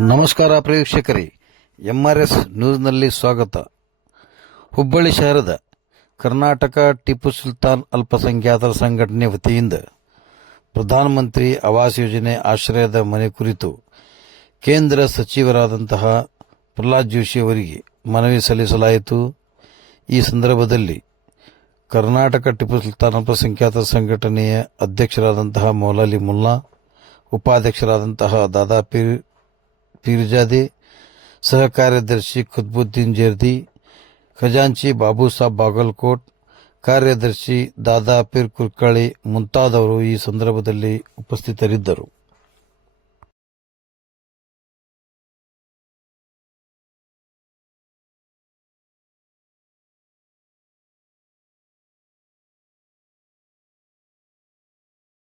ನಮಸ್ಕಾರ ಪ್ರೇಕ್ಷಕರೇ. ಎಸ್ ನ್ಯೂಸ್ನಲ್ಲಿ ಸ್ವಾಗತ. ಹುಬ್ಬಳ್ಳಿ ಶಹರದ ಕರ್ನಾಟಕ ಟಿಪ್ಪು ಸುಲ್ತಾನ್ ಅಲ್ಪಸಂಖ್ಯಾತರ ಸಂಘಟನೆ ವತಿಯಿಂದ ಪ್ರಧಾನಮಂತ್ರಿ ಆವಾಸ್ ಯೋಜನೆ ಆಶ್ರಯದ ಮನೆ ಕುರಿತು ಕೇಂದ್ರ ಸಚಿವರಾದಂತಹ ಪ್ರಹ್ಲಾದ್ ಜೋಶಿ ಅವರಿಗೆ ಮನವಿ ಸಲ್ಲಿಸಲಾಯಿತು. ಈ ಸಂದರ್ಭದಲ್ಲಿ ಕರ್ನಾಟಕ ಟಿಪ್ಪು ಸುಲ್ತಾನ್ ಅಲ್ಪಸಂಖ್ಯಾತರ ಸಂಘಟನೆಯ ಅಧ್ಯಕ್ಷರಾದಂತಹ ಮೌಲಾಲಿ ಮುಲ್ಲಾ, ಉಪಾಧ್ಯಕ್ಷರಾದಂತಹ ದಾದಾ ಪೀರ್ ಪೀರ್ಜಾದೆ ಸಹ ಕಾರ್ಯದರ್ಶಿ ಖುದ್ಬುದ್ದೀನ್ ಜರ್ದಿ, ಖಜಾಂಚಿ ಬಾಬು ಸಾಬ್ ಬಾಗಲ್ಕೋಟ್, ಕಾರ್ಯದರ್ಶಿ ದಾದಾ ಪೀರ್ ಕುರ್ಕಳಿ ಮುಂತಾದವರು ಈ ಸಂದರ್ಭದಲ್ಲಿ ಉಪಸ್ಥಿತರಿದ್ದರು.